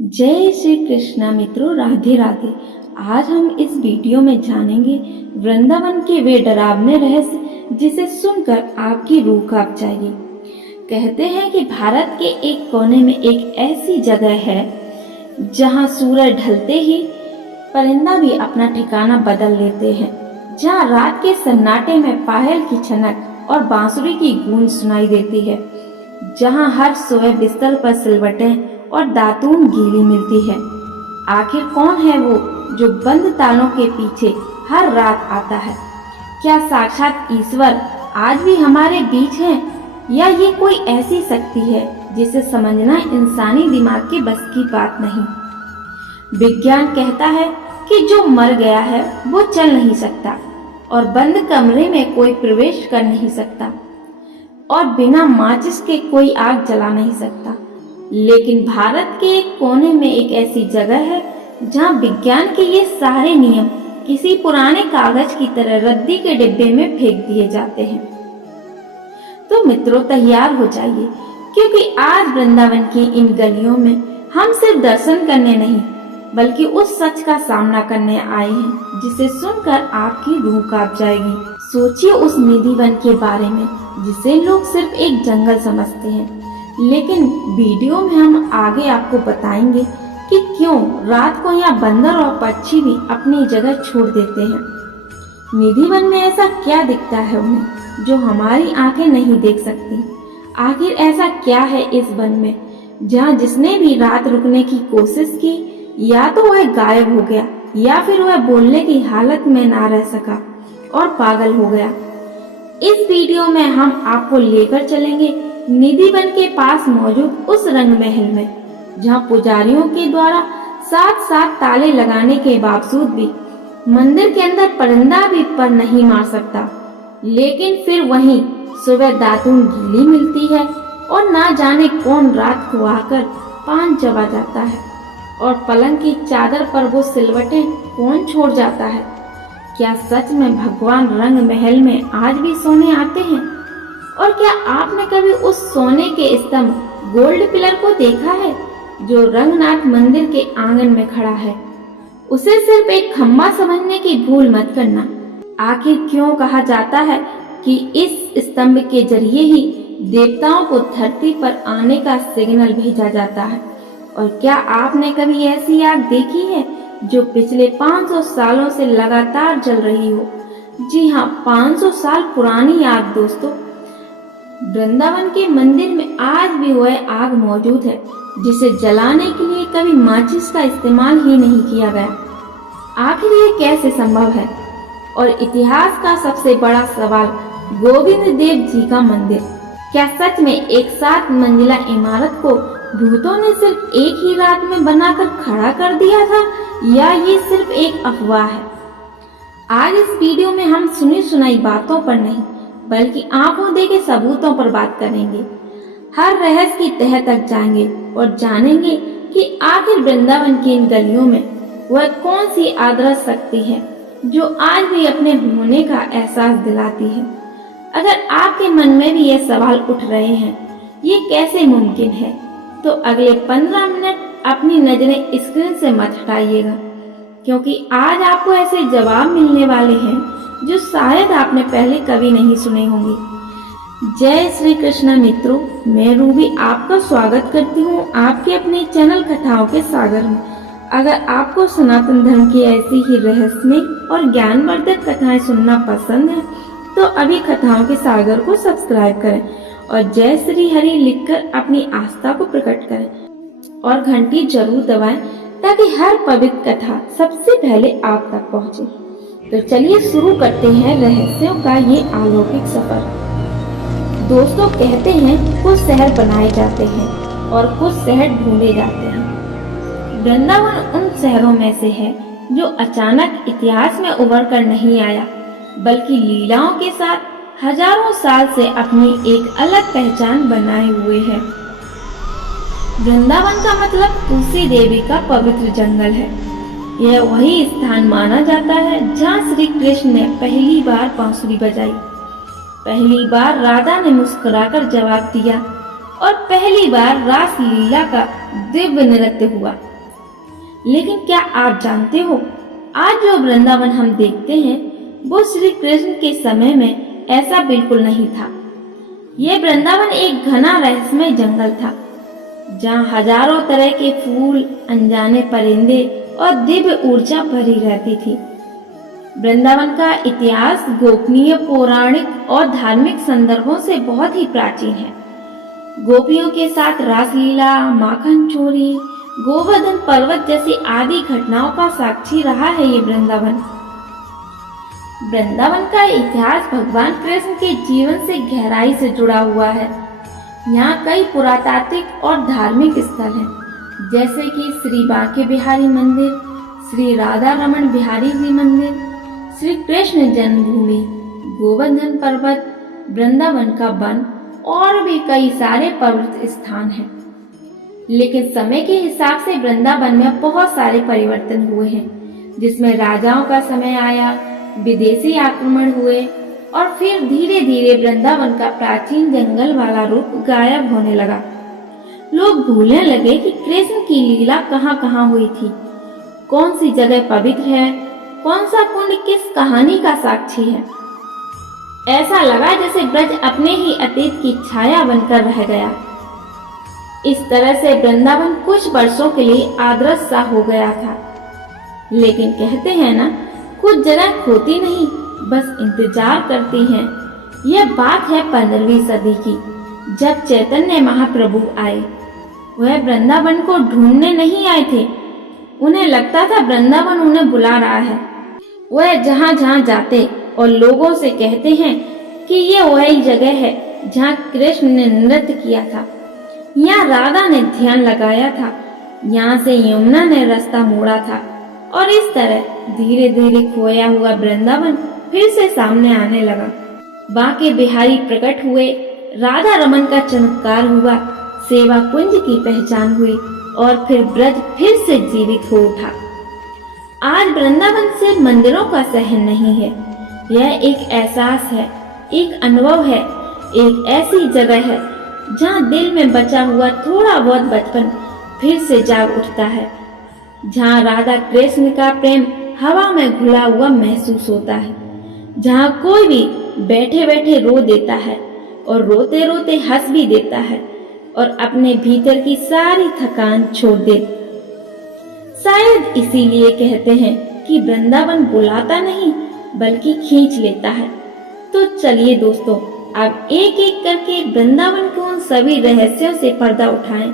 जय श्री कृष्णा मित्रों, राधे राधे। आज हम इस वीडियो में जानेंगे वृंदावन के वे डरावने रहस्य जिसे सुनकर आपकी रूह कांप जाएगी। कहते हैं कि भारत के एक कोने में एक ऐसी जगह है जहां सूरज ढलते ही परिंदा भी अपना ठिकाना बदल लेते हैं, जहां रात के सन्नाटे में पायल की छनक और बांसुरी की गूंज सुनाई देती है, जहां हर सुबह बिस्तर पर सिलवटें और दातून गीली मिलती है। आखिर कौन है वो जो बंद तालों के पीछे हर रात आता है? क्या साक्षात ईश्वर आज भी हमारे बीच है, या ये कोई ऐसी शक्ति है जिसे समझना इंसानी दिमाग के बस की बात नहीं? विज्ञान कहता है कि जो मर गया है वो चल नहीं सकता और बंद कमरे में कोई प्रवेश कर नहीं सकता और बिना माचिस के कोई आग जला नहीं सकता। लेकिन भारत के एक कोने में एक ऐसी जगह है जहां विज्ञान के ये सारे नियम किसी पुराने कागज की तरह रद्दी के डिब्बे में फेंक दिए जाते हैं। तो मित्रों, तैयार हो जाइए, क्योंकि आज वृंदावन की इन गलियों में हम सिर्फ दर्शन करने नहीं बल्कि उस सच का सामना करने आए हैं जिसे सुनकर आपकी रूह कांप जाएगी। सोचिए उस निधि वन के बारे में जिसे लोग सिर्फ एक जंगल समझते हैं, लेकिन वीडियो में हम आगे आपको बताएंगे कि क्यों रात को यहाँ बंदर और पक्षी भी अपनी जगह छोड़ देते हैं। निधि वन में ऐसा क्या दिखता है उन्हें जो हमारी आंखें नहीं देख सकती? आखिर ऐसा क्या है इस वन में जहाँ जिसने भी रात रुकने की कोशिश की या तो वह गायब हो गया या फिर वह बोलने की हालत में ना रह सका और पागल हो गया। इस वीडियो में हम आपको लेकर चलेंगे निधि वन के पास मौजूद उस रंग महल में जहां पुजारियों के द्वारा 7 ताले लगाने के बावजूद भी मंदिर के अंदर परिंदा भी पर नहीं मार सकता, लेकिन फिर वहीं सुबह दातून गीली मिलती है और ना जाने कौन रात को आकर पान चबा जाता है और पलंग की चादर पर वो सिलवटें कौन छोड़ जाता है। क्या सच में भगवान रंग महल में आज भी सोने आते हैं? और क्या आपने कभी उस सोने के स्तंभ गोल्ड पिलर को देखा है जो रंगनाथ मंदिर के आंगन में खड़ा है? उसे सिर्फ एक खम्बा समझने की भूल मत करना। आखिर क्यों कहा जाता है कि इस स्तंभ के जरिए ही देवताओं को धरती पर आने का सिग्नल भेजा जाता है? और क्या आपने कभी ऐसी आग देखी है जो पिछले 500 सालों से लगातार जल रही हो? जी हाँ, 500 साल पुरानी आग दोस्तों। वृंदावन के मंदिर में आज भी वह आग मौजूद है जिसे जलाने के लिए कभी माचिस का इस्तेमाल ही नहीं किया गया। आखिर ये कैसे संभव है? और इतिहास का सबसे बड़ा सवाल, गोविंद देव जी का मंदिर क्या सच में एक 7 मंजिला इमारत को भूतों ने सिर्फ एक ही रात में बनाकर खड़ा कर दिया था, या ये सिर्फ एक अफवाह है? आज इस वीडियो में हम सुनी सुनाई बातों पर नहीं बल्कि आंखों देखे सबूतों पर बात करेंगे। हर रहस्य की तह तक जाएंगे और जानेंगे कि आखिर वृंदावन की इन गलियों में वह कौन सी अदृश्य शक्ति है जो आज भी अपने होने का एहसास दिलाती है। अगर आपके मन में भी ये सवाल उठ रहे हैं, ये कैसे मुमकिन है, तो अगले 15 मिनट अपनी नजरें स्क्रीन से मत हटाइएगा, क्योंकि आज आपको ऐसे जवाब मिलने वाले हैं जो शायद आपने पहले कभी नहीं सुने होंगे। जय श्री कृष्ण मित्रों, मैं रूबी आपका स्वागत करती हूँ आपके अपने चैनल कथाओं के सागर में। अगर आपको सनातन धर्म की ऐसी ही रहस्यमय और ज्ञानवर्धक कथाएं सुनना पसंद है तो अभी कथाओं के सागर को सब्सक्राइब करें और जय श्री हरि लिखकर अपनी आस्था को प्रकट करें और घंटी जरूर दबाएं ताकि हर पवित्र कथा सबसे पहले आप तक पहुंचे। तो चलिए शुरू करते हैं रहस्यों का ये अलौकिक सफर। दोस्तों, कहते हैं कुछ शहर बनाए जाते हैं और कुछ शहर ढूंढे जाते हैं। वृंदावन उन शहरों में से है जो अचानक इतिहास में उभर कर नहीं आया, बल्कि लीलाओं के साथ हजारों साल से अपनी एक अलग पहचान बनाए हुए है। वृंदावन का मतलब तुलसी देवी का पवित्र जंगल है। यह वही स्थान माना जाता है जहाँ श्री कृष्ण ने पहली बार बांसुरी बजाई, पहली बार राधा ने मुस्कुराकर जवाब दिया और पहली बार रास लीला का दिव्य नृत्य हुआ। लेकिन क्या आप जानते हो, आज जो वृंदावन हम देखते हैं वो श्री कृष्ण के समय में ऐसा बिल्कुल नहीं था। ये वृंदावन एक घना रहस्यमय जंगल था, जहाँ हजारों तरह के फूल, अनजाने परिंदे और दिव्य ऊर्जा भरी रहती थी। वृंदावन का इतिहास गोपनीय, पौराणिक और धार्मिक संदर्भों से बहुत ही प्राचीन है। गोपियों के साथ रासलीला, माखन चोरी, गोवर्धन पर्वत जैसी आदि घटनाओं का साक्षी रहा है ये वृंदावन। वृंदावन का इतिहास भगवान कृष्ण के जीवन से गहराई से जुड़ा हुआ है। यहाँ कई पुरातात्विक और धार्मिक स्थल हैं, जैसे कि श्री बांके बिहारी मंदिर, श्री राधा रमन बिहारी जी मंदिर, श्री कृष्ण जन्मभूमि, गोवर्धन पर्वत, वृंदावन का वन और भी कई सारे पवित्र स्थान हैं। लेकिन समय के हिसाब से वृंदावन में बहुत सारे परिवर्तन हुए हैं, जिसमें राजाओं का समय आया, विदेशी आक्रमण हुए और फिर धीरे धीरे वृंदावन का प्राचीन जंगल वाला रूप गायब होने लगा। लोग भूलने लगे कि कृष्ण की लीला कहाँ कहाँ हुई थी, कौन सी जगह पवित्र है, कौन सा कुंड किस कहानी का साक्षी है। ऐसा लगा जैसे ब्रज अपने ही अतीत की छाया बनकर रह गया। इस तरह से वृंदावन कुछ वर्षों के लिए आदर्श सा हो गया था। लेकिन कहते हैं ना, कुछ जगह खोती नहीं, बस इंतजार करती हैं। यह बात है 15वीं सदी की, जब चैतन्य महाप्रभु आए। वह वृंदावन को ढूंढने नहीं आए थे, उन्हें लगता था वृंदावन उन्हें बुला रहा है। वह जहाँ जहाँ जाते और लोगों से कहते हैं कि ये वही जगह है जहाँ कृष्ण ने नृत्य किया था, यहाँ राधा ने ध्यान लगाया था, यहाँ से यमुना ने रास्ता मोड़ा था। और इस तरह धीरे धीरे खोया हुआ वृंदावन फिर से सामने आने लगा। बांके बिहारी प्रकट हुए, राधा रमन का चमत्कार हुआ, सेवा कुंज की पहचान हुई और फिर ब्रज फिर से जीवित हो उठा। आज वृंदावन सिर्फ मंदिरों का शहर नहीं है, यह एक एहसास है, एक अनुभव है, एक ऐसी जगह है जहाँ दिल में बचा हुआ थोड़ा बहुत बचपन फिर से जाग उठता है, जहाँ राधा कृष्ण का प्रेम हवा में घुला हुआ महसूस होता है, जहाँ कोई भी बैठे बैठे रो देता है और रोते रोते हंस भी देता है और अपने भीतर की सारी थकान छोड़ दे। शायद इसीलिए कहते हैं कि वृंदावन बुलाता नहीं बल्कि खींच लेता है। तो चलिए दोस्तों, अब एक एक करके वृंदावन के उन सभी रहस्यों से पर्दा उठाएं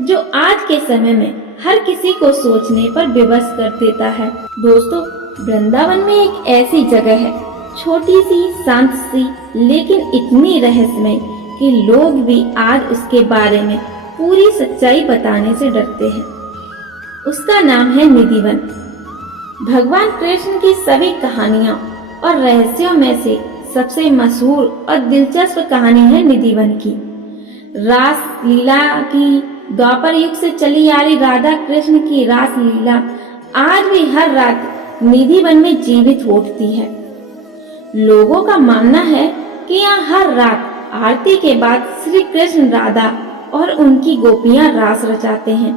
जो आज के समय में हर किसी को सोचने पर विवश कर देता है। दोस्तों, वृंदावन में एक ऐसी जगह है, छोटी सी, शांत सी, लेकिन इतनी रहस्यमय कि लोग भी आज उसके बारे में पूरी सच्चाई बताने से डरते हैं। उसका नाम है निधिवन। भगवान कृष्ण की सभी कहानियों और रहस्यों में से सबसे मशहूर और दिलचस्प कहानी है निधिवन की। रास लीला की द्वापर युग से चली आ रही राधा कृष्ण की रास लीला आज भी हर रात निधिवन में जीवित उठती है। लोगों का मानना है कि यहाँ हर रात आरती के बाद श्री कृष्ण, राधा और उनकी गोपियां रास रचाते हैं।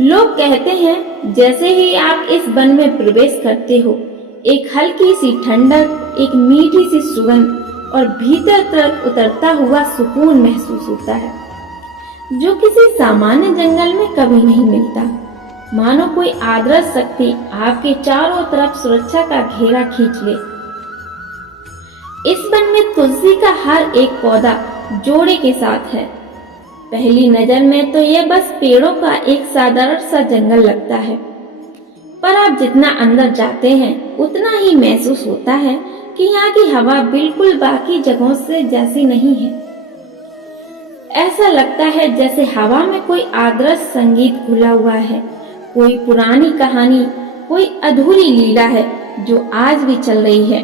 लोग कहते हैं जैसे ही आप इस वन में प्रवेश करते हो, एक हल्की सी ठंडक, एक मीठी सी सुगंध और भीतर तक उतरता हुआ सुकून महसूस होता है, जो किसी सामान्य जंगल में कभी नहीं मिलता। मानो कोई अदृश्य शक्ति आपके चारों तरफ सुरक्षा का घेरा खींच ले। इस वन में तुलसी का हर एक पौधा जोड़े के साथ है। पहली नजर में तो यह बस पेड़ों का एक साधारण सा जंगल लगता है, पर आप जितना अंदर जाते हैं उतना ही महसूस होता है कि यहाँ की हवा बिल्कुल बाकी जगहों से जैसी नहीं है। ऐसा लगता है जैसे हवा में कोई अदृश्य संगीत घुला हुआ है, कोई पुरानी कहानी, कोई अधूरी लीला है जो आज भी चल रही है।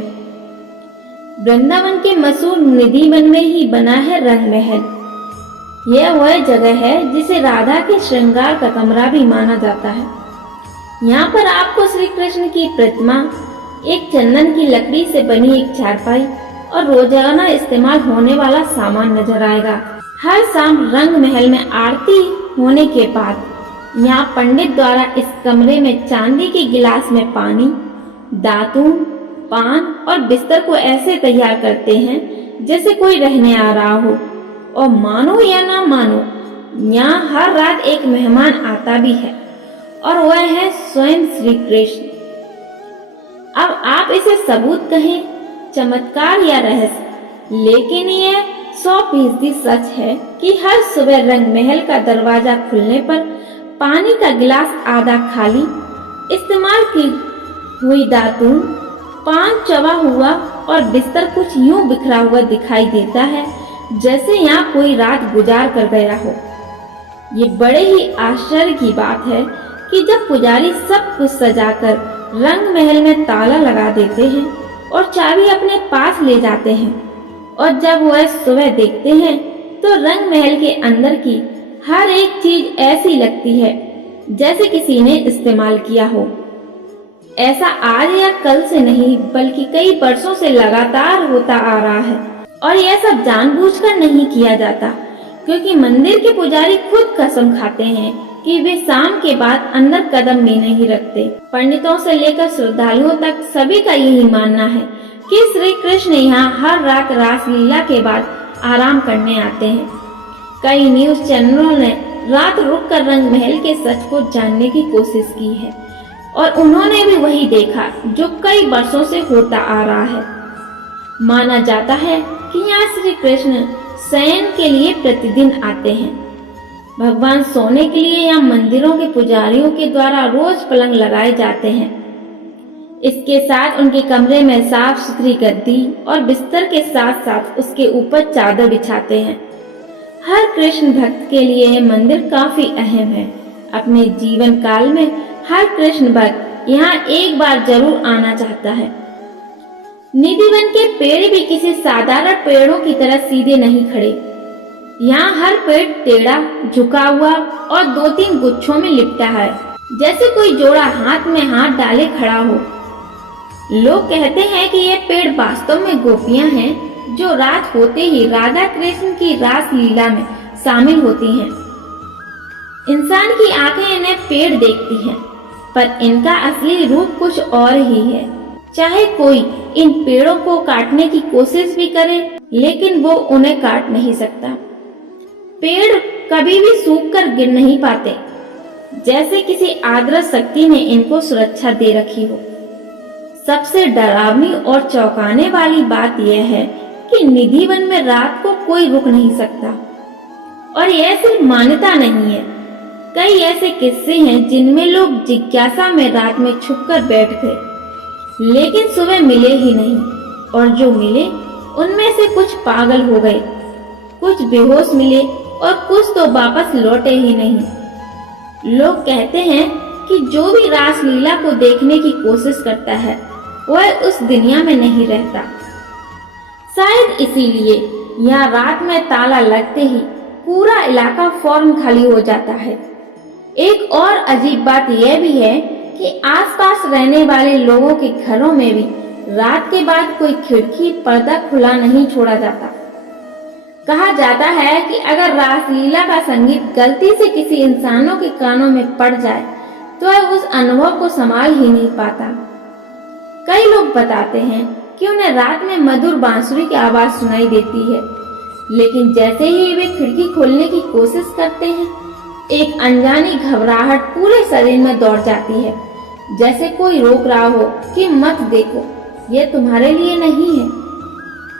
वृंदावन के मशहूर निधिवन में ही बना है रंग महल। यह वह जगह है जिसे राधा के श्रृंगार का कमरा भी माना जाता है। यहाँ पर आपको श्री कृष्ण की प्रतिमा, एक चंदन की लकड़ी से बनी एक चारपाई और रोजाना इस्तेमाल होने वाला सामान नजर आएगा। हर शाम रंग महल में आरती होने के बाद यहाँ पंडित द्वारा इस कमरे में चांदी के गिलास में पानी, दातून, पान और बिस्तर को ऐसे तैयार करते हैं जैसे कोई रहने आ रहा हो। और मानो या ना मानो, यहाँ हर रात एक मेहमान आता भी है और वह है स्वयं श्री कृष्ण। अब आप इसे सबूत कहें, चमत्कार या रहस्य, लेकिन यह 100% सच है कि हर सुबह रंग महल का दरवाजा खुलने पर पानी का गिलास आधा खाली, इस्तेमाल की हुई दातून, पान चबा हुआ और बिस्तर कुछ यूं बिखरा हुआ दिखाई देता है जैसे यहाँ कोई रात गुजार कर गया हो। ये बड़े ही आश्चर्य की बात है कि जब पुजारी सब कुछ सजाकर रंग महल में ताला लगा देते हैं और चाबी अपने पास ले जाते हैं, और जब वह सुबह देखते हैं तो रंग महल के अंदर की हर एक चीज ऐसी लगती है जैसे किसी ने इस्तेमाल किया हो। ऐसा आज या कल से नहीं बल्कि कई वर्षों से लगातार होता आ रहा है, और यह सब जानबूझकर नहीं किया जाता, क्योंकि मंदिर के पुजारी खुद कसम खाते हैं कि वे शाम के बाद अंदर कदम भी नहीं रखते। पंडितों से लेकर श्रद्धालुओं तक सभी का यही मानना है कि श्री कृष्ण यहाँ हर रात रासलीला के बाद आराम करने आते हैं। कई न्यूज चैनलों ने रात रुककर रंग महल के सच को जानने की कोशिश की है, और उन्होंने भी वही देखा जो कई वर्षों से होता आ रहा है। माना जाता है कि यहाँ श्री कृष्ण शयन के लिए प्रतिदिन आते हैं। भगवान सोने के लिए यहाँ मंदिरों के पुजारियों के द्वारा रोज पलंग लगाए जाते हैं। इसके साथ उनके कमरे में साफ सुथरी गद्दी और बिस्तर के साथ साथ उसके ऊपर चादर बिछाते हैं। हर कृष्ण भक्त के लिए यह मंदिर काफी अहम है। अपने जीवन काल में हर कृष्ण भक्त यहाँ एक बार जरूर आना चाहता है। निधिवन के पेड़ भी किसी साधारण पेड़ों की तरह सीधे नहीं खड़े। यहाँ हर पेड़ टेढ़ा, झुका हुआ और 2-3 गुच्छों में लिपटा है, जैसे कोई जोड़ा हाथ में हाथ डाले खड़ा हो। लोग कहते हैं कि ये पेड़ वास्तव में गोपियां हैं जो रात होते ही राधा कृष्ण की रास लीला में शामिल होती हैं। इंसान की आंखें इन्हें पेड़ देखती हैं, पर इनका असली रूप कुछ और ही है। चाहे कोई इन पेड़ों को काटने की कोशिश भी करे, लेकिन वो उन्हें काट नहीं सकता। पेड़ कभी भी सूख कर गिर नहीं पाते, जैसे किसी आदर्श शक्ति ने इनको सुरक्षा दे रखी हो। सबसे डरावनी और चौंकाने वाली बात यह है कि निधिवन में रात को कोई रुक नहीं सकता। और यह सिर्फ मान्यता नहीं है, कई ऐसे किस्से हैं जिनमें लोग जिज्ञासा में रात में छुपकर बैठ गए, लेकिन सुबह मिले ही नहीं, और जो मिले उनमें से कुछ पागल हो गए, कुछ बेहोश मिले और कुछ तो वापस लौटे ही नहीं। लोग कहते हैं कि जो भी रासलीला को देखने की कोशिश करता है वह उस दुनिया में नहीं रहता। शायद इसीलिए यहाँ रात में ताला लगते ही पूरा इलाका फौरन खाली हो जाता है। एक और अजीब बात यह भी है कि आसपास रहने वाले लोगों के घरों में भी रात के बाद कोई खिड़की, पर्दा खुला नहीं छोड़ा जाता। कहा जाता है कि अगर रासलीला का संगीत गलती से किसी इंसानों के कानों में पड़ जाए तो वह उस अनुभव को संभाल ही नहीं पाता। कई लोग बताते हैं कि उन्हें रात में मधुर बांसुरी की आवाज सुनाई देती है, लेकिन जैसे ही वे खिड़की खोलने की कोशिश करते हैं, एक अनजानी घबराहट पूरे शरीर में दौड़ जाती है, जैसे कोई रोक रहा हो कि मत देखो, यह तुम्हारे लिए नहीं है।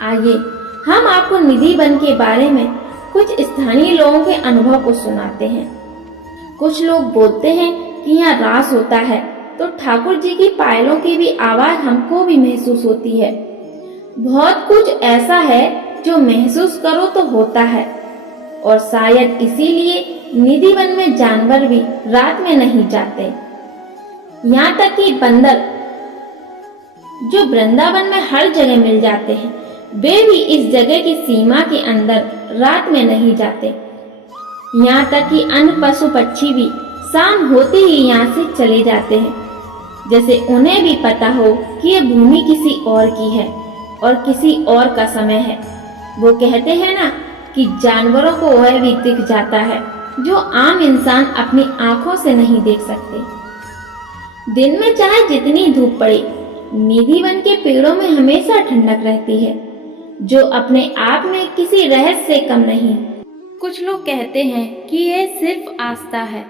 आइए हम आपको निधिवन के बारे में कुछ स्थानीय लोगों के अनुभव को सुनाते हैं। कुछ लोग बोलते हैं कि यहाँ रास होता है तो ठाकुर जी की पायलों की भी आवाज हमको भी महसूस होती है। बहुत कुछ ऐसा है जो महसूस करो तो होता है, और शायद इसीलिए निधिवन में जानवर भी रात में नहीं जाते। यहाँ तक कि बंदर जो वृंदावन में हर जगह मिल जाते हैं, वे भी इस जगह की सीमा के अंदर रात में नहीं जाते। यहाँ तक कि अन्य पशु पक्षी भी शाम होते ही यहाँ से चले जाते हैं, जैसे उन्हें भी पता हो कि यह भूमि किसी और की है और किसी और का समय है। वो कहते हैं ना कि जानवरों को वह भी दिख जाता है जो आम इंसान अपनी आंखों से नहीं देख सकते। दिन में चाहे जितनी धूप पड़े, निधि वन के पेड़ों में हमेशा ठंडक रहती है, जो अपने आप में किसी रहस्य से कम नहीं। कुछ लोग कहते हैं कि यह सिर्फ आस्था है,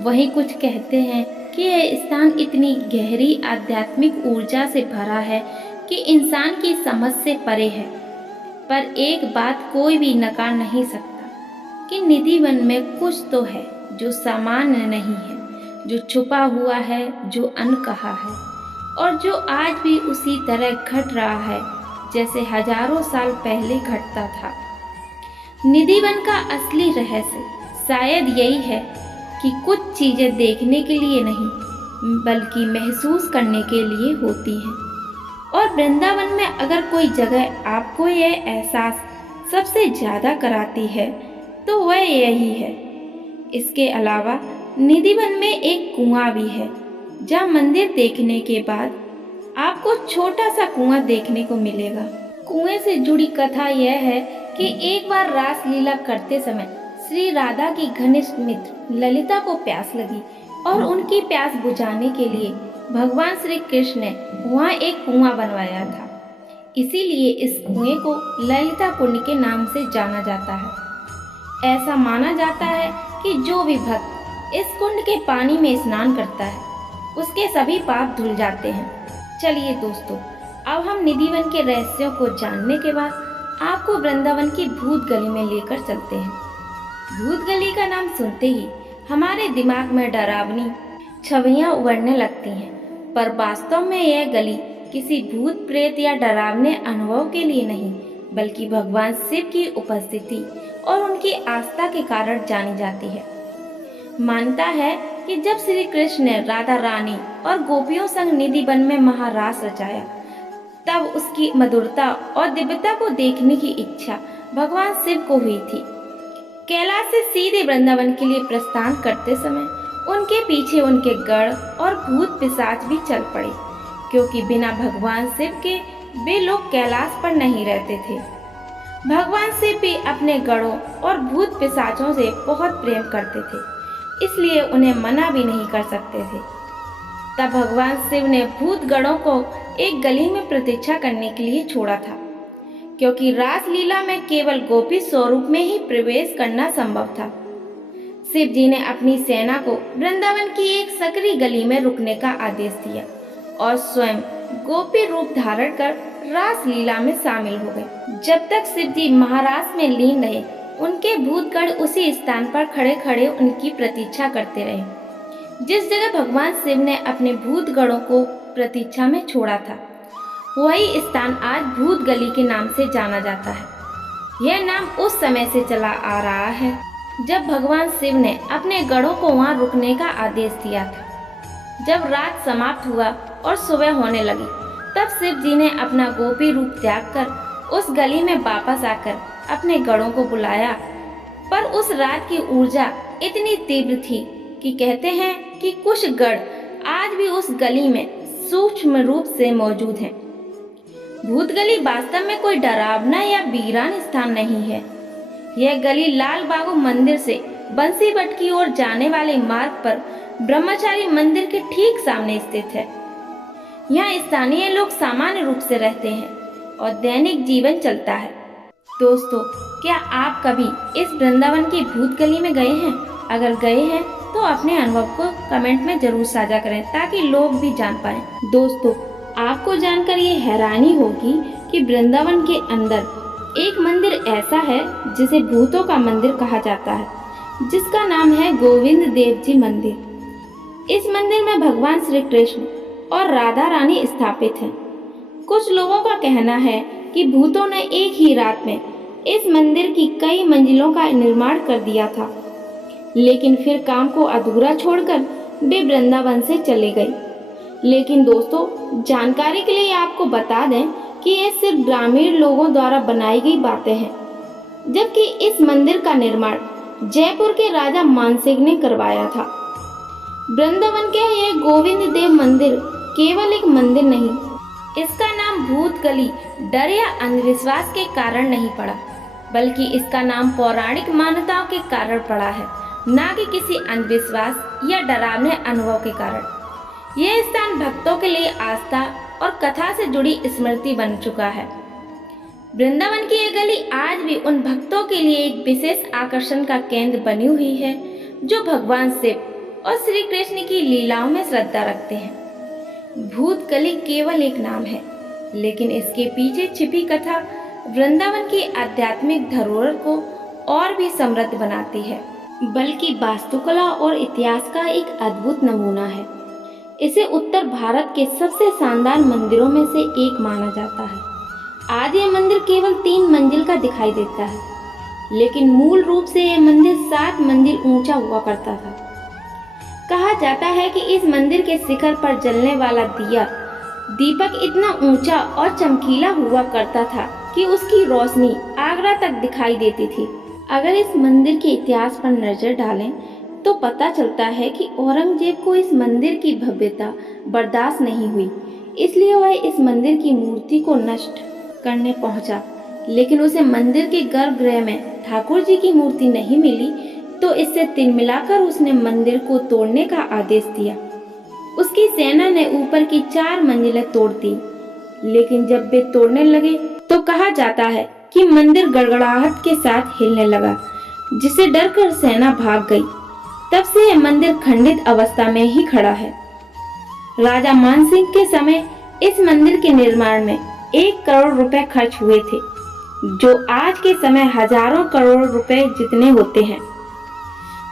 वहीं कुछ कहते हैं कि यह स्थान इतनी गहरी आध्यात्मिक ऊर्जा से भरा है कि इंसान की समझ से परे है। पर एक बात कोई भी नकार नहीं सकता कि निधि वन में कुछ तो है जो सामान्य नहीं है, जो छुपा हुआ है, जो अनकहा है और जो आज भी उसी तरह घट रहा है जैसे हजारों साल पहले घटता था। निधि वन का असली रहस्य शायद यही है कि कुछ चीजें देखने के लिए नहीं बल्कि महसूस करने के लिए होती हैं। और वृंदावन में अगर कोई जगह आपको यह एहसास सबसे ज्यादा कराती है तो वह यही है। इसके अलावा निधि वन में एक कुआं भी है, जहाँ मंदिर देखने के बाद आपको छोटा सा कुआं देखने को मिलेगा। कुएं से जुड़ी कथा यह है कि एक बार रास लीला करते समय श्री राधा की घनिष्ठ मित्र ललिता को प्यास लगी और उनकी प्यास बुझाने के लिए भगवान श्री कृष्ण ने वहाँ एक कुआं बनवाया था। इसीलिए इस कुएं को ललिता कुंड के नाम से जाना जाता है। ऐसा माना जाता है कि जो भी भक्त इस कुंड के पानी में स्नान करता है उसके सभी पाप धुल जाते हैं। चलिए दोस्तों, अब हम निधि वन के रहस्यों को जानने के बाद आपको वृंदावन की भूत गली में लेकर चलते हैं। भूत गली का नाम सुनते ही हमारे दिमाग में डरावनी छवियां उभरने लगती हैं, पर वास्तव में यह गली किसी भूत प्रेत या डरावने अनुभव के लिए नहीं बल्कि भगवान शिव की उपस्थिति और उनकी आस्था के कारण जानी जाती है। मानता है कि जब श्री कृष्ण ने राधा रानी और गोपियों संग निधि वन में महारास रचाया, तब उसकी मधुरता और दिव्यता को देखने की इच्छा भगवान शिव को हुई थी। कैलाश से सीधे वृंदावन के लिए प्रस्थान करते समय उनके पीछे उनके गढ़ और भूत पिशाच भी चल पड़े, क्योंकि बिना भगवान शिव के वे लोग कैलाश पर नहीं रहते थे। भगवान शिव भी अपने गढ़ों और भूत पिशाचों से बहुत प्रेम करते थे, इसलिए उन्हें मना भी नहीं कर सकते थे। तब भगवान शिव ने भूत गणों को एक गली में प्रतीक्षा करने के लिए छोड़ा था, क्योंकि रास लीला में केवल गोपी स्वरूप में ही प्रवेश करना संभव था। शिव जी ने अपनी सेना को वृंदावन की एक सकरी गली में रुकने का आदेश दिया और स्वयं गोपी रूप धारण कर रास लीला में शामिल हो गए। जब तक शिव जी महारास में लीन रहे, उनके भूतगण उसी स्थान पर खड़े खड़े उनकी प्रतीक्षा करते रहे जिस जगह भगवान शिव ने अपने भूतगणों को प्रतीक्षा में छोड़ा था। वही स्थान आज भूत गली के नाम से जाना जाता है। यह नाम उस समय से चला आ रहा है जब भगवान शिव ने अपने गणों को वहां रुकने का आदेश दिया था। जब रात समाप्त हुआ और सुबह होने लगी, तब शिव जी ने अपना गोपी रूप त्याग कर उस गली में वापस आकर अपने गणों को बुलाया। पर उस रात की ऊर्जा इतनी तीव्र थी कि कहते हैं कि कुछ गण आज भी उस गली में सूक्ष्म रूप से मौजूद हैं। भूत गली वास्तव में कोई डरावना या वीरान स्थान नहीं है। यह गली लाल बागो मंदिर से बंसी बट की ओर जाने वाले मार्ग पर ब्रह्मचारी मंदिर के ठीक सामने स्थित है। यहाँ स्थानीय लोग सामान्य रूप से रहते हैं और दैनिक जीवन चलता है। दोस्तों, क्या आप कभी इस वृंदावन की भूत गली में गए हैं? अगर गए हैं तो अपने अनुभव को कमेंट में जरूर साझा करें ताकि लोग भी जान पाएं। दोस्तों, आपको जानकर ये हैरानी होगी कि वृंदावन के अंदर एक मंदिर ऐसा है जिसे भूतों का मंदिर कहा जाता है, जिसका नाम है गोविंद देव जी मंदिर। इस मंदिर में भगवान श्री कृष्ण और राधा रानी स्थापित हैं। कुछ लोगों का कहना है कि भूतों ने एक ही रात में इस मंदिर की कई मंजिलों का निर्माण कर दिया था, लेकिन फिर काम को अधूरा छोड़कर वे वृंदावन से चले गए। लेकिन दोस्तों, जानकारी के लिए आपको बता दें कि ये सिर्फ ग्रामीण लोगों द्वारा बनाई गई बातें हैं, जबकि इस मंदिर का निर्माण जयपुर के राजा मानसिंह ने करवाया था। वृंदावन के ये गोविंद देव मंदिर केवल एक मंदिर नहीं, इसका नाम भूत गली डर या अंधविश्वास के कारण नहीं पड़ा, बल्कि इसका नाम पौराणिक मान्यताओं के कारण पड़ा है। ना कि किसी अंधविश्वास या डरावने अनुभव के कारण। यह स्थान भक्तों के लिए आस्था और कथा से जुड़ी स्मृति बन चुका है। वृंदावन की ये गली आज भी उन भक्तों के लिए एक विशेष आकर्षण का केंद्र बनी हुई है जो भगवान शिव और श्री कृष्ण की लीलाओं में श्रद्धा रखते हैं। भूत गली केवल एक नाम है, लेकिन इसके पीछे छिपी कथा वृंदावन की आध्यात्मिक धरोहर को और भी समृद्ध बनाती है, बल्कि वास्तुकला और इतिहास का एक अद्भुत नमूना है। इसे उत्तर भारत के सबसे शानदार मंदिरों में से एक माना जाता है। आज ये मंदिर केवल 3 मंजिल का दिखाई देता है, लेकिन मूल रूप से यह मंदिर 7 मंजिल ऊंचा हुआ करता था। कहा जाता है कि इस मंदिर के शिखर पर जलने वाला दीपक इतना ऊंचा और चमकीला हुआ करता था कि उसकी रोशनी आगरा तक दिखाई देती थी। अगर इस मंदिर के इतिहास पर नजर डालें तो पता चलता है कि औरंगजेब को इस मंदिर की भव्यता बर्दाश्त नहीं हुई, इसलिए वह इस मंदिर की मूर्ति को नष्ट करने पहुंचा। लेकिन उसे मंदिर के गर्भगृह में ठाकुर जी की मूर्ति नहीं मिली, तो इससे तिलमिलाकर उसने मंदिर को तोड़ने का आदेश दिया। उसकी सेना ने ऊपर की 4 मंजिलें तोड़ दी, लेकिन जब वे तोड़ने लगे तो कहा जाता है कि मंदिर गड़गड़ाहट के साथ हिलने लगा, जिसे डरकर सेना भाग गई। तब से यह मंदिर खंडित अवस्था में ही खड़ा है। राजा मानसिंह के समय इस मंदिर के निर्माण में 1 करोड़ रुपए खर्च हुए थे, जो आज के समय हजारों करोड़ रुपए जितने होते हैं।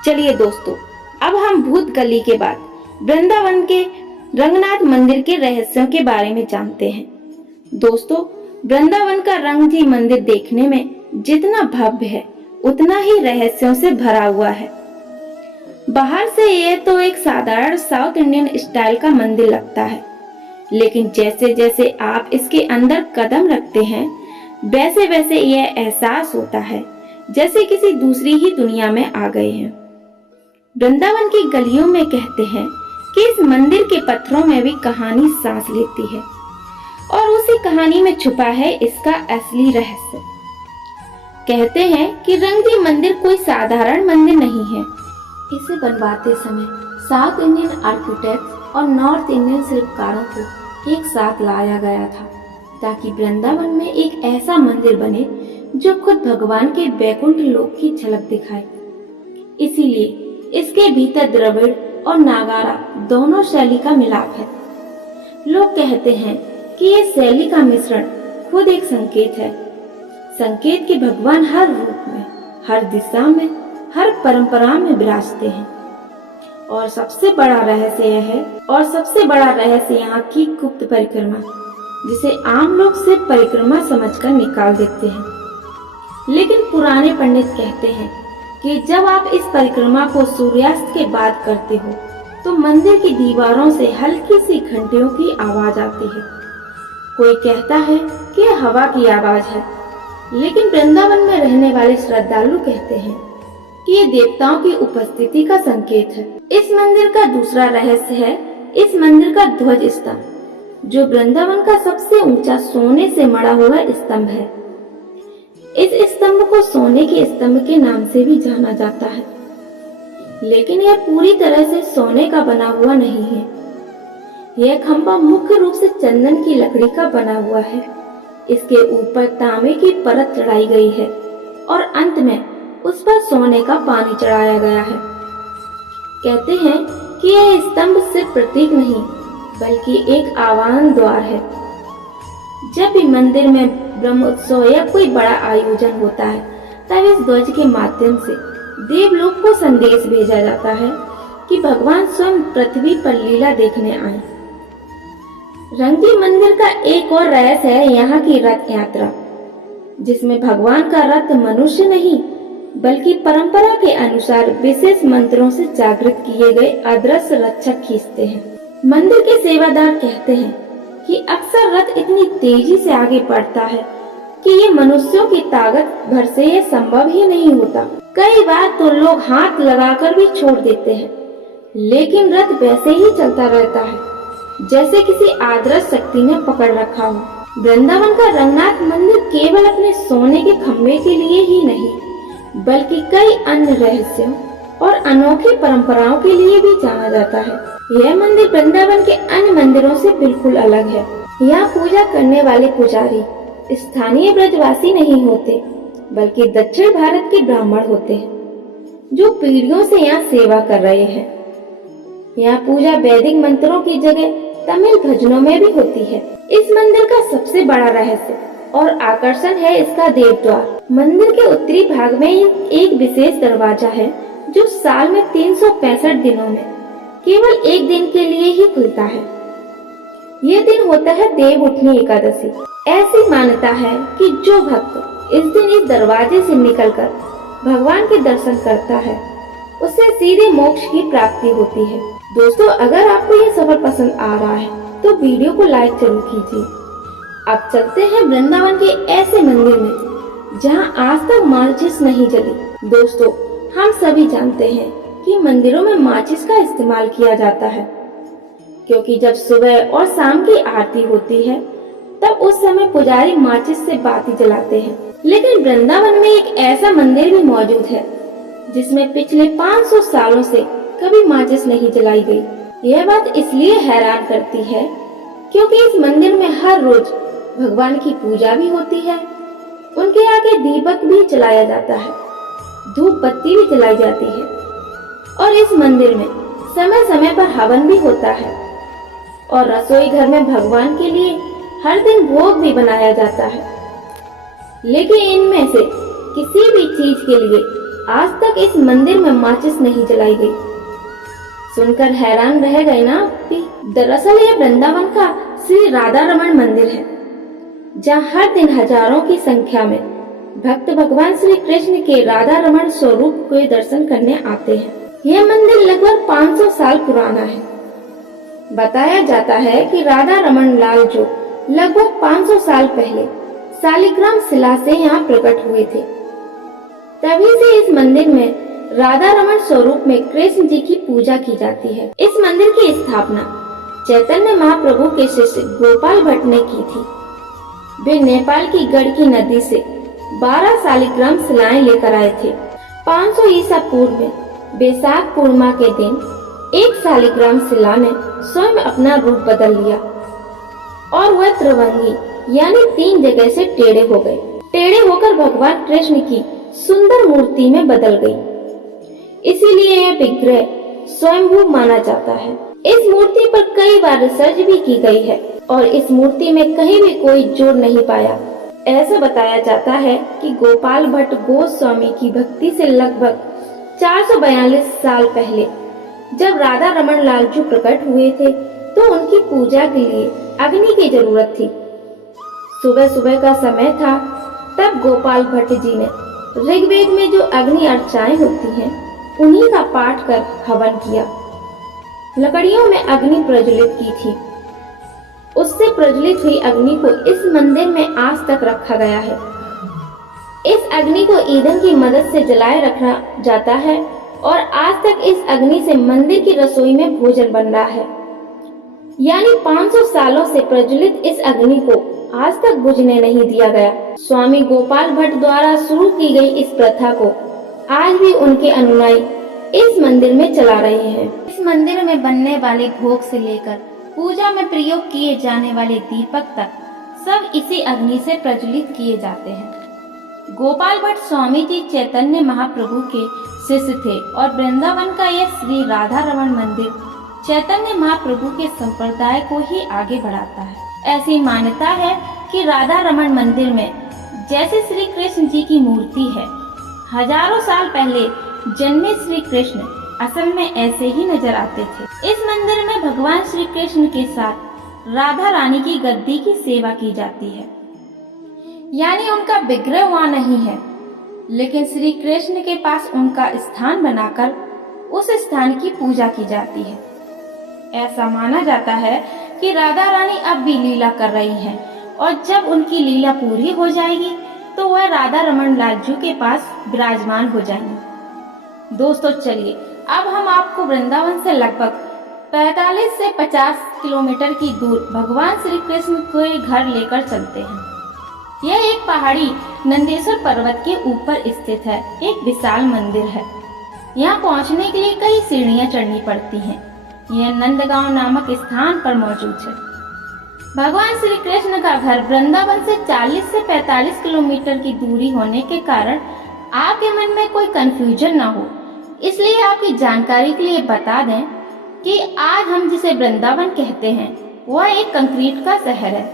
चलिए दोस्तों, अब हम भूत गली के बाद वृंदावन के रंगनाथ मंदिर के रहस्यों के बारे में जानते हैं। दोस्तों, वृंदावन का रंग जी मंदिर देखने में जितना भव्य है, उतना ही रहस्यों से भरा हुआ है। बाहर से यह तो एक साधारण साउथ इंडियन स्टाइल का मंदिर लगता है, लेकिन जैसे जैसे आप इसके अंदर कदम रखते हैं, वैसे वैसे यह एहसास होता है जैसे किसी दूसरी ही दुनिया में आ गए हैं। वृंदावन की गलियों में कहते हैं कि इस मंदिर के पत्थरों में भी कहानी सांस लेती है, और उसी कहानी में छुपा है इसका असली रहस्य। कहते हैं कि रंगजी मंदिर कोई साधारण मंदिर नहीं है। इसे बनवाते समय साउथ इंडियन आर्किटेक्ट और नॉर्थ इंडियन शिल्पकारों को एक साथ लाया गया था, ताकि वृंदावन में एक ऐसा मंदिर बने जो खुद भगवान के वैकुंठ लोक की झलक दिखाए। इसीलिए इसके भीतर द्रविड़ और नागारा दोनों शैली का मिलाप है। लोग कहते हैं कि ये शैली का मिश्रण खुद एक संकेत है, संकेत कि भगवान हर रूप में, हर दिशा में, हर परंपरा में विराजते हैं। और सबसे बड़ा रहस्य यहाँ की गुप्त परिक्रमा, जिसे आम लोग सिर्फ परिक्रमा समझकर निकाल देते हैं। लेकिन पुराने पंडित कहते हैं कि जब आप इस परिक्रमा को सूर्यास्त के बाद करते हो, तो मंदिर की दीवारों से हल्की सी घंटियों की आवाज आती है। कोई कहता है कि यह हवा की आवाज है, लेकिन वृंदावन में रहने वाले श्रद्धालु कहते हैं कि ये देवताओं की उपस्थिति का संकेत है। इस मंदिर का दूसरा रहस्य है इस मंदिर का ध्वज स्तंभ, जो वृंदावन का सबसे ऊंचा सोने से मढ़ा हुआ स्तंभ है। इस स्तंभ को सोने के स्तंभ के नाम से भी जाना जाता है, लेकिन यह पूरी तरह से सोने का बना हुआ नहीं है। यह खंभा मुख्य रूप से चंदन की लकड़ी का बना हुआ है। इसके ऊपर तांबे की परत चढ़ाई गई है और अंत में उस पर सोने का पानी चढ़ाया गया है। कहते हैं कि यह स्तंभ सिर्फ प्रतीक नहीं, बल्कि एक आवाहन द्वार है। जब भी मंदिर में ब्रह्मोत्सव या कोई बड़ा आयोजन होता है, तब इस ध्वज के माध्यम से देवलोक को संदेश भेजा जाता है कि भगवान स्वयं पृथ्वी पर लीला देखने आए। रंगजी मंदिर का एक और रहस्य है यहाँ की रथ यात्रा, जिसमें भगवान का रथ मनुष्य नहीं, बल्कि परंपरा के अनुसार विशेष मंत्रों से जागृत किए गए अदृश्य रक्षक खींचते हैं। मंदिर के सेवादार कहते हैं कि अक्सर रथ इतनी तेजी से आगे बढ़ता है कि ये मनुष्यों की ताकत भर से ये संभव ही नहीं होता। कई बार तो लोग हाथ लगाकर भी छोड़ देते हैं, लेकिन रथ वैसे ही चलता रहता है जैसे किसी अदृश्य शक्ति ने पकड़ रखा हो। वृंदावन का रंगनाथ मंदिर केवल अपने सोने के खम्भे के लिए ही नहीं, बल्कि कई अन्य रहस्यों और अनोखी परंपराओं के लिए भी जाना जाता है। यह मंदिर वृंदावन के अन्य मंदिरों से बिल्कुल अलग है। यहाँ पूजा करने वाले पुजारी स्थानीय ब्रजवासी नहीं होते, बल्कि दक्षिण भारत के ब्राह्मण होते हैं, जो पीढ़ियों से यहाँ सेवा कर रहे हैं। यहाँ पूजा वैदिक मंत्रों की जगह तमिल भजनों में भी होती है। इस मंदिर का सबसे बड़ा रहस्य और आकर्षण है इसका देव द्वार। मंदिर के उत्तरी भाग में एक विशेष दरवाजा है, जो साल में 365 दिनों में केवल एक दिन के लिए ही खुलता है। यह दिन होता है देव उठनी एकादशी। ऐसी मान्यता है कि जो भक्त इस दिन इस दरवाजे से निकलकर भगवान के दर्शन करता है, उसे सीधे मोक्ष की प्राप्ति होती है। दोस्तों, अगर आपको यह सफर पसंद आ रहा है तो वीडियो को लाइक जरूर कीजिए। अब चलते हैं वृंदावन के ऐसे मंदिर में जहां आज तक माचिस नहीं जली। दोस्तों, हम सभी जानते हैं कि मंदिरों में माचिस का इस्तेमाल किया जाता है, क्योंकि जब सुबह और शाम की आरती होती है तब उस समय पुजारी माचिस से बाती जलाते हैं। लेकिन वृंदावन में एक ऐसा मंदिर भी मौजूद है जिसमें पिछले 500 सालों से कभी माचिस नहीं जलाई गई। यह बात इसलिए हैरान करती है क्योंकि इस मंदिर में हर रोज भगवान की पूजा भी होती है, उनके आगे दीपक भी जलाया जाता है, धूप बत्ती भी जलाई जाती है और इस मंदिर में समय समय पर हवन भी होता है और रसोई घर में भगवान के लिए हर दिन भोग भी बनाया जाता है। लेकिन इनमें से किसी भी चीज के लिए आज तक इस मंदिर में माचिस नहीं जलाई गई। सुनकर हैरान रह गए ना आप भी? दरअसल यह वृंदावन का श्री राधा रमण मंदिर है, जहाँ हर दिन हजारों की संख्या में भक्त भगवान श्री कृष्ण के राधा रमण स्वरूप के दर्शन करने आते हैं। यह मंदिर लगभग 500 साल पुराना है। बताया जाता है कि राधा रमण लाल जो लगभग 500 साल पहले शालिग्राम शिला से यहाँ प्रकट हुए थे, तभी से इस मंदिर में राधा रमण स्वरूप में कृष्ण जी की पूजा की जाती है। इस मंदिर की स्थापना चैतन्य महाप्रभु के शिष्य गोपाल भट्ट ने की थी। वे नेपाल की गड़की नदी से 12 शालिग्राम शिलाएं लेकर आए थे। 500 ईसा पूर्व में बैसाख पूर्णिमा के दिन एक शालिग्राम शिला ने स्वयं अपना रूप बदल लिया और वह त्रिभंगी यानी 3 जगह से टेढ़े हो गए। टेढ़े होकर भगवान कृष्ण की सुंदर मूर्ति में बदल गई। इसीलिए यह विग्रह स्वयंभू माना जाता है। इस मूर्ति पर कई बार रिसर्च भी की गई है और इस मूर्ति में कहीं भी कोई जोड़ नहीं पाया। ऐसा बताया जाता है कि गोपाल भट्ट गोस्वामी की भक्ति से लगभग 442 साल पहले जब राधा रमण लालजू प्रकट हुए थे तो उनकी पूजा के लिए अग्नि की जरूरत थी। सुबह सुबह का समय था, तब गोपाल भट्ट जी ने ऋग्वेद में जो अग्नि अर्चाएं होती हैं, उन्हीं का पाठ कर हवन किया। लकड़ियों में अग्नि प्रज्वलित की थी। उससे प्रज्वलित हुई अग्नि को इस मंदिर में आज तक रखा गया है। इस अग्नि को ईंधन की मदद से जलाए रखा जाता है और आज तक इस अग्नि से मंदिर की रसोई में भोजन बन रहा है। यानी 500 सालों से प्रज्वलित इस अग्नि को आज तक बुझने नहीं दिया गया। स्वामी गोपाल भट्ट द्वारा शुरू की गई इस प्रथा को आज भी उनके अनुयायी इस मंदिर में चला रहे हैं। इस मंदिर में बनने वाले भोग से लेकर पूजा में प्रयोग किए जाने वाले दीपक तक सब इसी अग्नि से प्रज्वलित किए जाते हैं। गोपाल भट्ट स्वामी जी चैतन्य महाप्रभु के शिष्य थे और वृंदावन का यह श्री राधा रमण मंदिर चैतन्य महाप्रभु के संप्रदाय को ही आगे बढ़ाता है। ऐसी मान्यता है कि राधा रमण मंदिर में जैसे श्री कृष्ण जी की मूर्ति है, हजारों साल पहले जन्मे श्री कृष्ण असल में ऐसे ही नजर आते थे। इस मंदिर में भगवान श्री कृष्ण के साथ राधा रानी की गद्दी की सेवा की जाती है, यानी उनका विग्रह वहाँ नहीं है, लेकिन श्री कृष्ण के पास उनका स्थान बनाकर उस स्थान की पूजा की जाती है। ऐसा माना जाता है कि राधा रानी अब भी लीला कर रही हैं और जब उनकी लीला पूरी हो जाएगी तो वह राधा रमण लालजू के पास विराजमान हो जाएंगे। दोस्तों, चलिए अब हम आपको वृंदावन से लगभग 45 से 50 किलोमीटर की दूर भगवान श्री कृष्ण के घर लेकर चलते हैं। यह एक पहाड़ी नंदेश्वर पर्वत के ऊपर स्थित है, एक विशाल मंदिर है। यहाँ पहुँचने के लिए कई सीढ़ियाँ चढ़नी पड़ती हैं। यह नंदगांव नामक स्थान पर मौजूद है। भगवान श्री कृष्ण का घर वृंदावन से 40 से 45 किलोमीटर की दूरी होने के कारण आपके मन में कोई कंफ्यूजन ना हो, इसलिए आपकी जानकारी के लिए बता दें कि आज हम जिसे वृंदावन कहते हैं वह एक कंक्रीट का शहर है,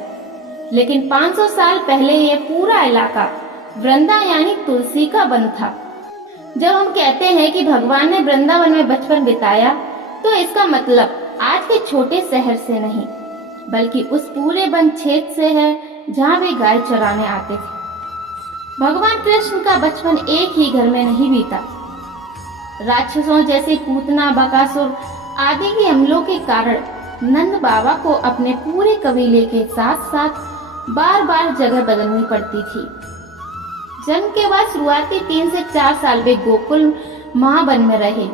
लेकिन 500 साल पहले यह पूरा इलाका वृंदा यानी तुलसी का वन था। जब हम कहते हैं कि भगवान ने वृंदावन में बचपन बिताया, तो इसका मतलब आज के छोटे शहर से नहीं, बल्कि उस पूरे वन क्षेत्र से है जहाँ वे गाय चराने आते थे। भगवान कृष्ण का बचपन एक ही घर में नहीं बीता। राक्षसों जैसे पूतना, बकासुर आदि के हमलों के कारण नंद बाबा को अपने पूरे कबीले के साथ साथ बार बार जगह बदलनी पड़ती थी। जन्म के बाद शुरुआती 3 से 4 साल वे गोकुल महावन में रहे।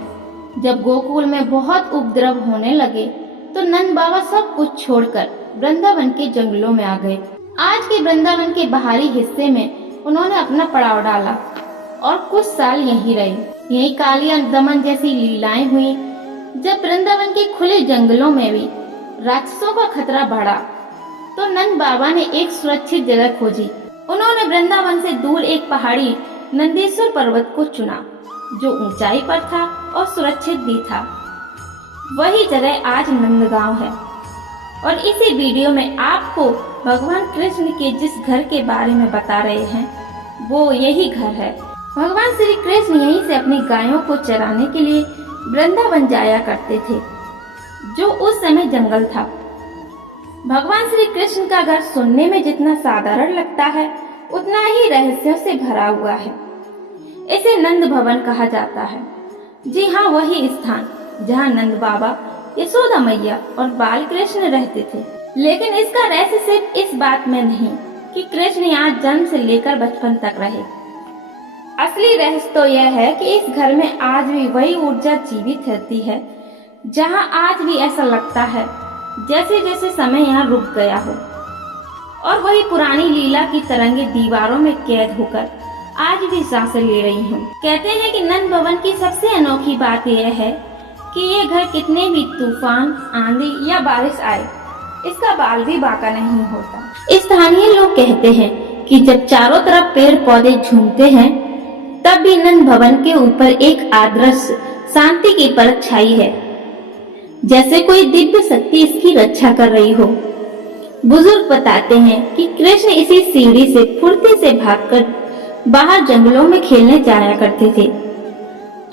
जब गोकुल में बहुत उपद्रव होने लगे तो नंद बाबा सब कुछ छोड़कर वृंदावन के जंगलों में आ गए। आज के वृंदावन के बाहरी हिस्से में उन्होंने अपना पड़ाव डाला और कुछ साल यहीं रहे। यही कालिया दमन जैसी लीलाएं हुई। जब वृंदावन के खुले जंगलों में भी राक्षसों का खतरा बढ़ा तो नंद बाबा ने एक सुरक्षित जगह खोजी। उन्होंने वृंदावन से दूर एक पहाड़ी नंदेश्वर पर्वत को चुना, जो ऊंचाई पर था और सुरक्षित भी था। वही जगह आज नंदगांव है। और इसी वीडियो में आपको भगवान कृष्ण के जिस घर के बारे में बता रहे हैं वो यही घर है। भगवान श्री कृष्ण यहीं से अपनी गायों को चराने के लिए वृंदावन जाया करते थे, जो उस समय जंगल था। भगवान श्री कृष्ण का घर सुनने में जितना साधारण लगता है, उतना ही रहस्यों से भरा हुआ है। इसे नंद भवन कहा जाता है। जी हाँ, वही स्थान जहाँ नंद बाबा, यशोदा मैया और बाल कृष्ण रहते थे। लेकिन इसका रहस्य सिर्फ इस बात में नहीं कि कृष्ण यहाँ जन्म से लेकर बचपन तक रहे। असली रहस्य तो यह है कि इस घर में आज भी वही ऊर्जा जीवित रहती है, जहाँ आज भी ऐसा लगता है जैसे जैसे समय यहाँ रुक गया हो, और वही पुरानी लीला की तरंगे दीवारों में कैद होकर आज भी सांसें ले रही हूँ। कहते हैं कि नंद भवन की सबसे अनोखी बात यह है कि ये घर कितने भी तूफान, आंधी या बारिश आए, इसका बाल भी बांका नहीं होता। स्थानीय लोग कहते हैं कि जब चारों तरफ पेड़ पौधे झूमते हैं, तब भी नंद भवन के ऊपर एक आदर्श शांति की परत छाई है, जैसे कोई दिव्य शक्ति इसकी रक्षा कर रही हो। बुजुर्ग बताते हैं कि कृष्ण इसी सीढ़ी से फुर्ती से भागकर बाहर जंगलों में खेलने जाया करते थे।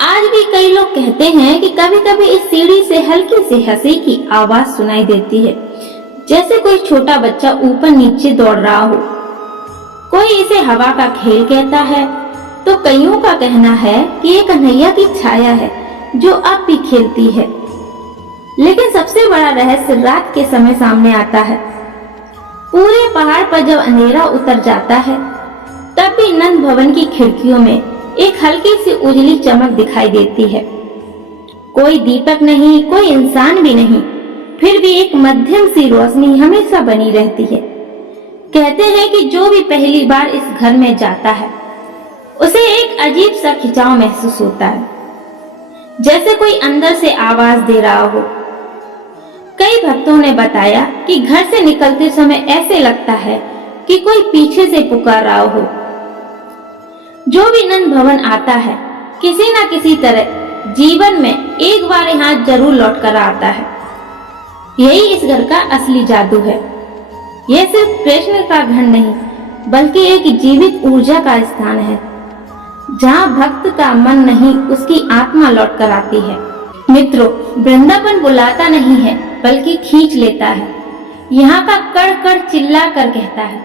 आज भी कई लोग कहते हैं कि कभी कभी इस सीढ़ी से हल्की सी हंसी की आवाज सुनाई देती है, जैसे कोई छोटा बच्चा ऊपर नीचे दौड़ रहा हो। कोई इसे हवा का खेल कहता है, तो कईयों का कहना है कि ये कन्हैया की छाया है जो अब भी खेलती है। लेकिन सबसे बड़ा रहस्य रात के समय सामने आता है। पूरे पहाड़ पर जब अंधेरा उतर जाता है, तब भी नंद भवन की खिड़कियों में एक हल्की सी उजली चमक दिखाई देती है। कोई दीपक नहीं, कोई इंसान भी नहीं, फिर भी एक मध्यम सी रोशनी हमेशा बनी रहती है। कहते हैं कि जो भी पहली बार इस घर में जाता है, उसे एक अजीब सा खिंचाव महसूस होता है, जैसे कोई अंदर से आवाज दे रहा हो। कई भक्तों ने बताया कि घर से निकलते समय ऐसे लगता है कि कोई पीछे से पुकार रहा हो। जो भी नंद भवन आता है, किसी न किसी तरह जीवन में एक बार यहाँ जरूर लौट कर आता है। यही इस घर का असली जादू है। यह सिर्फ कृष्ण का घर नहीं, बल्कि एक जीवित ऊर्जा का स्थान है, जहाँ भक्त का मन नहीं, उसकी आत्मा लौट कर आती है। मित्रों, वृंदावन बुलाता नहीं है, बल्कि खींच लेता है। यहाँ का कड़ कड़ चिल्ला कर कहता है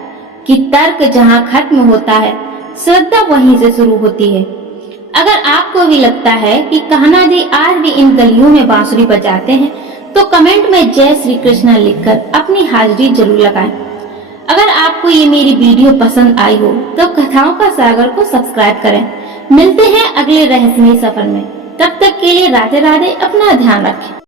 कि तर्क जहाँ खत्म होता है, श्रद्धा वहीं से शुरू होती है। अगर आपको भी लगता है कि कान्हा जी आज भी इन गलियों में बांसुरी बजाते हैं, तो कमेंट में जय श्री कृष्णा लिखकर अपनी हाजिरी जरूर लगाएं। अगर आपको ये मेरी वीडियो पसंद आई हो तो कथाओं का सागर को सब्सक्राइब करें। मिलते हैं अगले रहस्यमय सफर में। तब तक के लिए राधे राधे, अपना ध्यान रखें।